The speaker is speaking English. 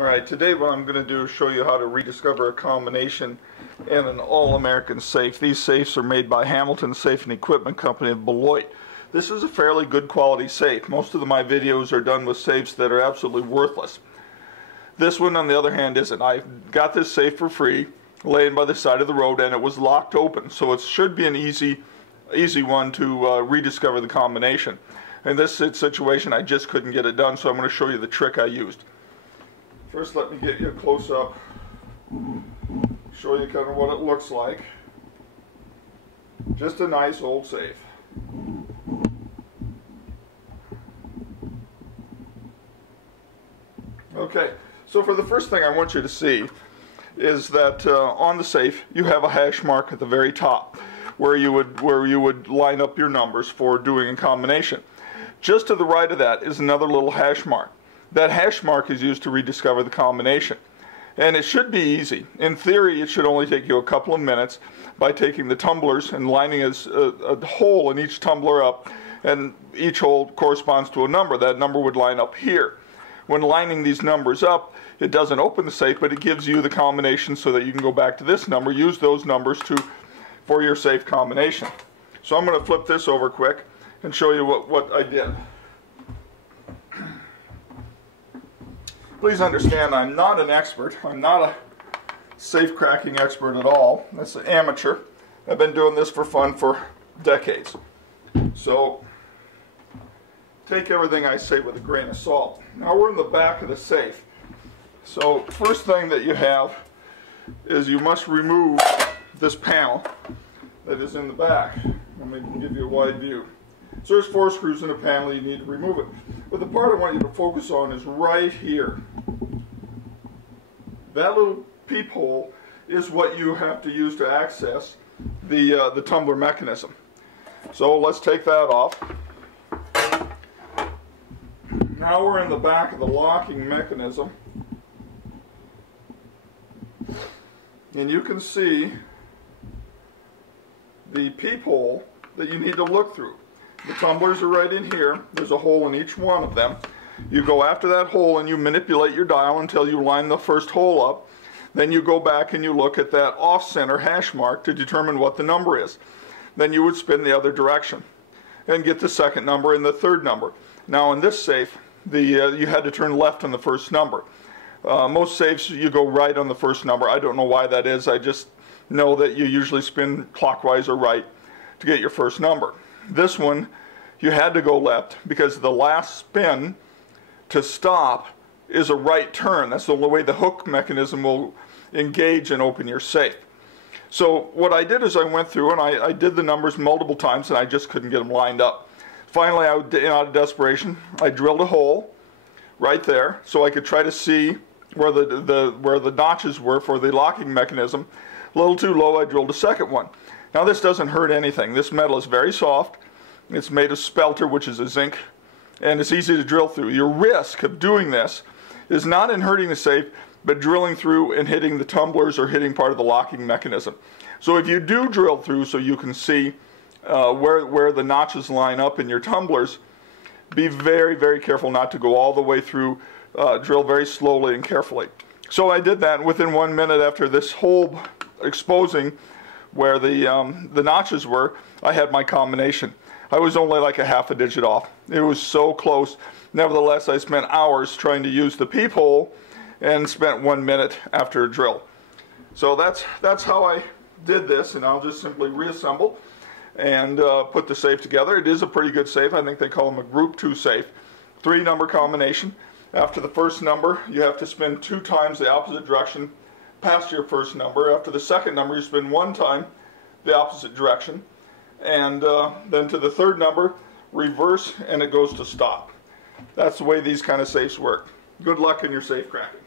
Alright, today what I'm going to do is show you how to rediscover a combination in an all-American safe. These safes are made by Hamilton Safe and Equipment Company of Beloit. This is a fairly good quality safe. Most of my videos are done with safes that are absolutely worthless. This one, on the other hand, isn't. I got this safe for free, laying by the side of the road, and it was locked open. So it should be an easy one to rediscover the combination. In this situation, I just couldn't get it done, so I'm going to show you the trick I used. First, let me get you a close-up, show you kind of what it looks like. Just a nice old safe. Okay, so for the first thing I want you to see is that on the safe you have a hash mark at the very top where you would line up your numbers for doing a combination. Just to the right of that is another little hash mark. That hash mark is used to rediscover the combination. And it should be easy. In theory, it should only take you a couple of minutes by taking the tumblers and lining a hole in each tumbler up, and each hole corresponds to a number. That number would line up here. When lining these numbers up, it doesn't open the safe, but it gives you the combination so that you can go back to this number, use those numbers for your safe combination. So I'm going to flip this over quick and show you what I did. Please understand, I'm not an expert. I'm not a safe cracking expert at all. That's an amateur. I've been doing this for fun for decades. So take everything I say with a grain of salt. Now we're in the back of the safe. So first thing that you have is you must remove this panel that is in the back. Let me give you a wide view. So there's 4 screws in a panel, you need to remove it. But the part I want you to focus on is right here. That little peephole is what you have to use to access the tumbler mechanism. So let's take that off. Now we're in the back of the locking mechanism. And you can see the peephole that you need to look through. The tumblers are right in here. There's a hole in each one of them. You go after that hole and you manipulate your dial until you line the first hole up. Then you go back and you look at that off-center hash mark to determine what the number is. Then you would spin the other direction and get the second number and the third number. Now in this safe, you had to turn left on the first number. Most safes you go right on the first number. I don't know why that is. I just know that you usually spin clockwise or right to get your first number. This one, you had to go left because the last spin to stop is a right turn. That's the only way the hook mechanism will engage and open your safe. So what I did is I went through and I did the numbers multiple times and I just couldn't get them lined up. Finally, out of desperation, I drilled a hole right there so I could try to see where the notches were for the locking mechanism. A little too low, I drilled a second one. Now this doesn't hurt anything. This metal is very soft. It's made of spelter, which is a zinc, and it's easy to drill through. Your risk of doing this is not in hurting the safe, but drilling through and hitting the tumblers or hitting part of the locking mechanism. So if you do drill through so you can see where the notches line up in your tumblers, be very, very careful not to go all the way through. Drill very slowly and carefully. So I did that, and within 1 minute after this hole exposing where the notches were, I had my combination. I was only like a half a digit off. It was so close. Nevertheless, I spent hours trying to use the peephole and spent 1 minute after a drill. So that's how I did this, and I'll just simply reassemble and put the safe together. It is a pretty good safe. I think they call them a group 2 safe. 3-number combination. After the first number, you have to spin 2 times the opposite direction past your first number. After the second number, you spin 1 time the opposite direction. And then to the third number, reverse, and it goes to stop. That's the way these kind of safes work. Good luck in your safe cracking.